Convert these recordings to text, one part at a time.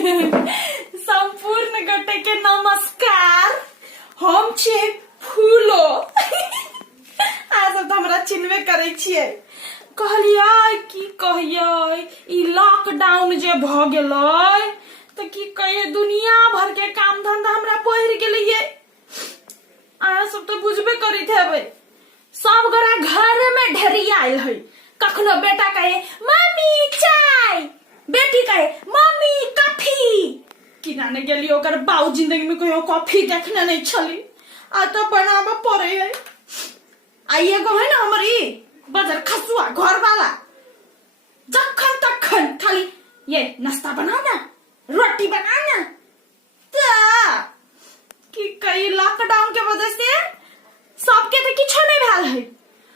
संपूर्ण गोटे के नमस्कार। हम छे फूलो। आज तो हमरा चिन्हबे करे छिए। कहलिए की कहिए ई लॉकडाउन जे भ गेलै तो की कहिए दुनिया भर के काम धंधा हमरा पहिर गेलिए। आ सब तो बुझबे करित हेबै सब गोरा घर में ढेरी आयल है। कखनो बेटा कहे मम्मी चाय, बेटी कहे मम्मी कॉफी। कि जाने गेली ओकर बाऊ जिंदगी में कहियो कॉफी देखने नहीं छली। आ तो बनाबे पड़े है। आइए गो है ना हमारी बाजार खसुआ घर वाला जखन तखन खाली ये नाश्ता बनाना, रोटी बनाना। कि कई लॉकडाउन के वजह से सबके तो किछो नहीं भेल है।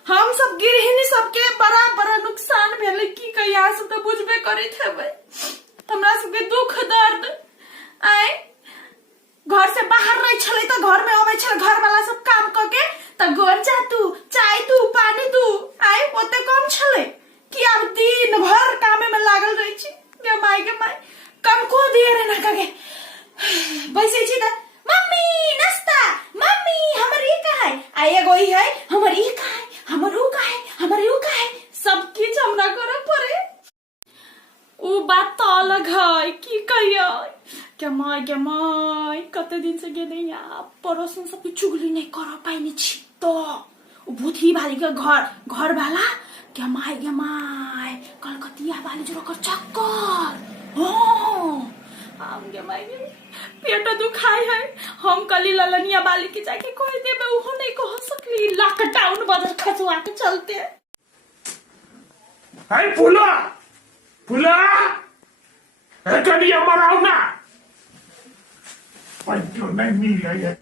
हम सब गृहिणी सबके बड़ा बड़ा नुकसान भेल। की कहिया से तो बुझबे करैत हेबै हमरा सबके दुख दर्द। आए घर से बाहर रही छले तो घर में आवे छले घर वाला सब काम करके तो घर जा तू चाय तू पानी तू आए ओते कम छले कि अब दिन भर काम में लागल रही छी। के माई कम को दिए रे ना कगे बैसे छी त मम्मी नाश्ता, मम्मी हमर ई का है आए गोई है हमर ई का है हमर ऊ का है हमर यू का है सब किछ हमरा करे पड़े। उ बात तो अलग है की कहियो के माय कते दिन से गेले या पड़ोसन सब चुगली नहीं कर पाइनी छी तो बुद्धि वाली के घर वाला के माय कलकतिया वाली जो कर चक्कर हो हम के माय पेट दुखाई है। हम कली ललनिया वाली के जाके कह देबे उहो नहीं कह सकली लॉकडाउन बदल खसवा के चलते। हाय फूला फूला है कनिया मराऊ ना पंचो नहीं मिले है।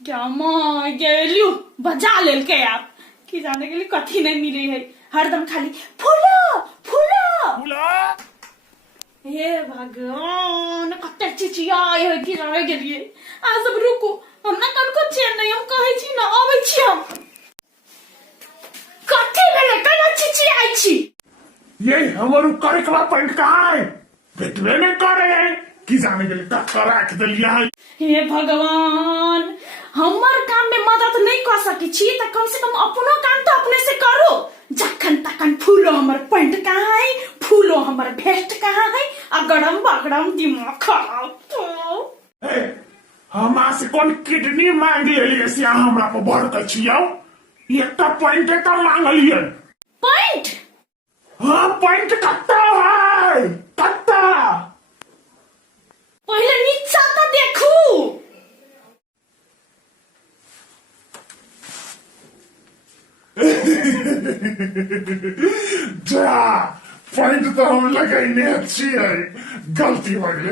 क्या मां गेलू बजा लेल के आप की जाने के लिए कथी नहीं मिले है। हरदम खाली फूलो फूलो फूला हे भगवान कते चिचियाई है की रह गेलिए। आ सब रुको हमरा कनको चैन नहीं हम कहै छी ना आबै छी हम कथी भेले कना चिचियाई छी। ये हमारू करे कला पैंट कहाँ है भेटवे नहीं करे है की जाने के लिए टक्कर रख दिलिया है। हे भगवान हमर काम में मदद नहीं कर सकी छी त कम से कम अपनो काम तो अपने से करो। जखन तखन फूलो हमर पैंट कहाँ है फूलो हमर भेस्ट कहाँ है अगड़म बगड़म दिमाग खराब तो हम से कौन किडनी मांग लिए से हमरा को भर छियो एकटा पैंट का मांग लिए पैंट। हाँ पैंट कत्ता है कत्ता पहले नीचा तो देखू। जा पैंट तो हम लगाइने अच्छी है गलती हो गई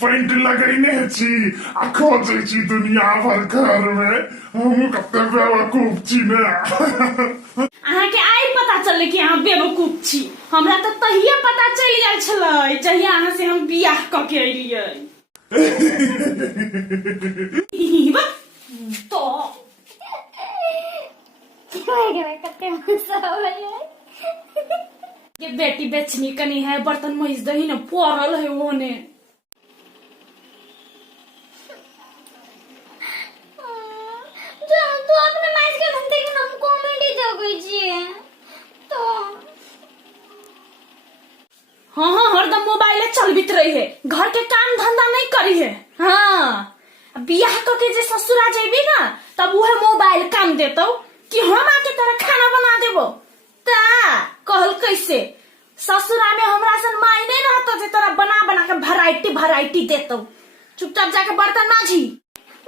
पैंट लगाइने अच्छी आ खोजे छी दुनिया भर घर में हम कते बेवकूफ छी ने। अहाँ के आई पता चले कि अहाँ बेवकूफ छी। हमरा तो तहिया पता चल जाय छलै जहिया अहाँ से हम बियाह क के एलियै। तो ये बेटी बेचनी कनी है बर्तन मज दही न पड़ल है ओने। तो अपने माइस के धंधे के नाम कॉमेडी देखै छियै तो हाँ हरदम मोबाइले चलबित रही है घर के काम धंधा नहीं करी है। हाँ बियाह करके जे ससुरा जेबी ना तब वह मोबाइल काम देतो कि हम आके तेरा खाना बना देबो ता कहल कैसे ससुरा में हमरा सन माई नहीं रहतो जे तोरा बना के वैरायटी देतो। चुपचाप जाके बर्तन मांजी।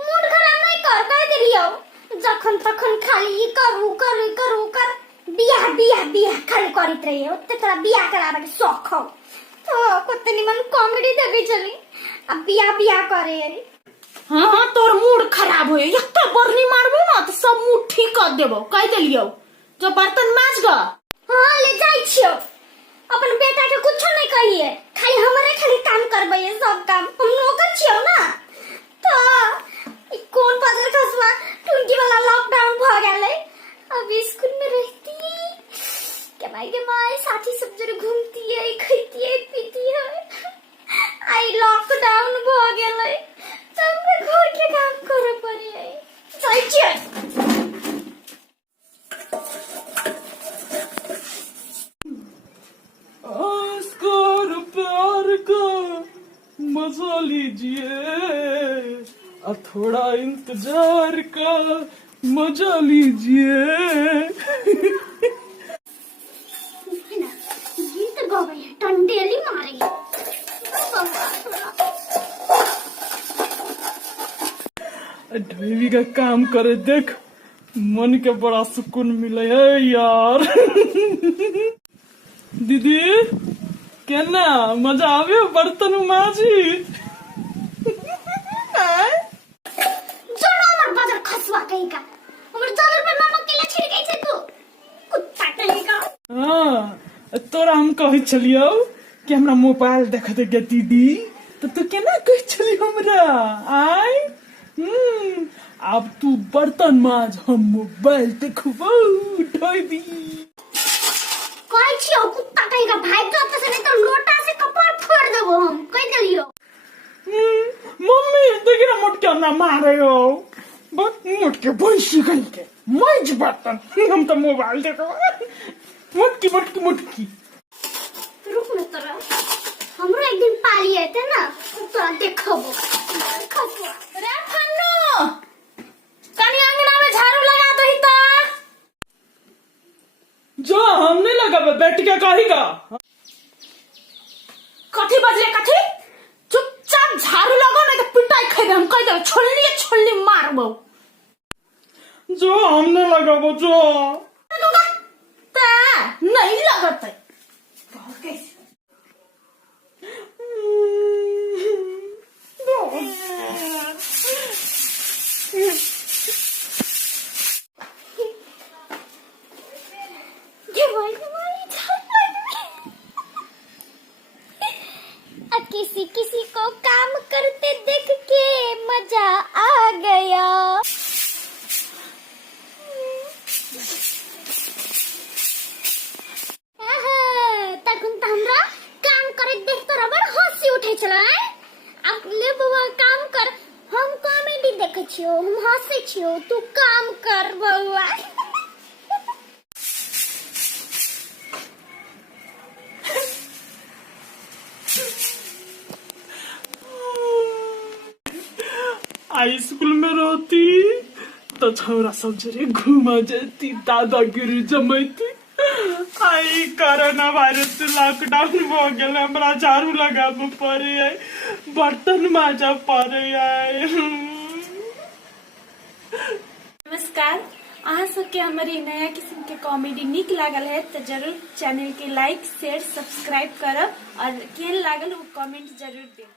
मूड खराब नहीं कह दिलियो जखन तखन खाली ई करू कर बियाह खाली करित रही ओते तोरा बियाह कराबे के शौक हो तो कते निमन कॉमेडी देबे चली अब बियाह करे रे। हाँ तोर मूड खराब होए एकटा बरनी मारबो ना तो सब मूड ठीक कर देबो कह देलियो जो बर्तन मांज ग। हाँ ले जाई छियो अपन बेटा के कुछ नहीं कहिए खाली हमरे खाली काम करबे सब काम हम नौकर छियो ना तो ई कौन बाजार खसवा 20 वाला लॉकडाउन भ गेलै अब स्कूल में रहती के माई के माई साथी सब जरे घूमती है, खाती है, पीती है। आई लॉकडाउन हो गेलै, तब घर के काम करे पड़े। चल चल। आस्कर प्यार का मजा लीजिए, और थोड़ा इंतजार का मजा लीजिए। गीत गावे टंडेली मारी। ढेवी का काम करे देख, मन के बड़ा सुकून मिले है यार। दीदी केना मजा आवे बर्तन माजी? जोड़ो हमर बाजार खसवा कहीं का, हमर चादर पर नमक के छिड़ गई छे तू, कुत्ता कहीं का। हाँ तोरा हम कही चलियो कि हमरा मोबाइल देख दे दीदी, तो तू केना कही चली हमरा? आय अब तू बर्तन माज, हम मोबाइल देखबो ढोबी। कहि छियो कुत्ता कहीं का, भाई तो अपने से नहीं तो लोटा से कपार फोड़ देबो हम, कह देलियो। मम्मी देखी ना मुटके ना मारे हो, बस मुटके भैंसी कहीं के मैज बर्तन, हम तो मोबाइल देखो। मुटकी मुटकी मुटकी। रुक न तोरा, हमरो एक दिन पाली आते ना, तोरा देखबो खसवा। रे फन्नू, कनी अंगना में झाड़ू लगा दही ता। जो हम नहीं लगा बैठ के कहेगा। कथी बजले कथी? चुपचाप झाड़ू लगाओ नहीं तो पिटाई खाइबे, हम कह देबे छोलनी मारबो। जो हमने लगाबो जो नहीं लगत है। किसी किसी को काम करते देख के मजा आ गया। तखन तो हमरा काम करे देख तो रबर हंसी उठे छला। अब ले बउआ काम कर, हम कॉमेडी देखे छियो, हम हंसे छियो, तू काम कर बउआ। आई स्कूल में रहती तो छोरा सब जरे घुमा जाती, दादागिरी जमती। आई कोरोना वायरस लॉकडाउन हो गया, हमरा झाड़ू लगाबो पड़े है, बर्तन माजा पड़े है। नमस्कार, अहाँ सबके हमारी नया किस्म के कॉमेडी निक लागल है तो जरूर चैनल के लाइक शेयर सब्सक्राइब करब, और केहन लागल वो कमेंट जरूर देब।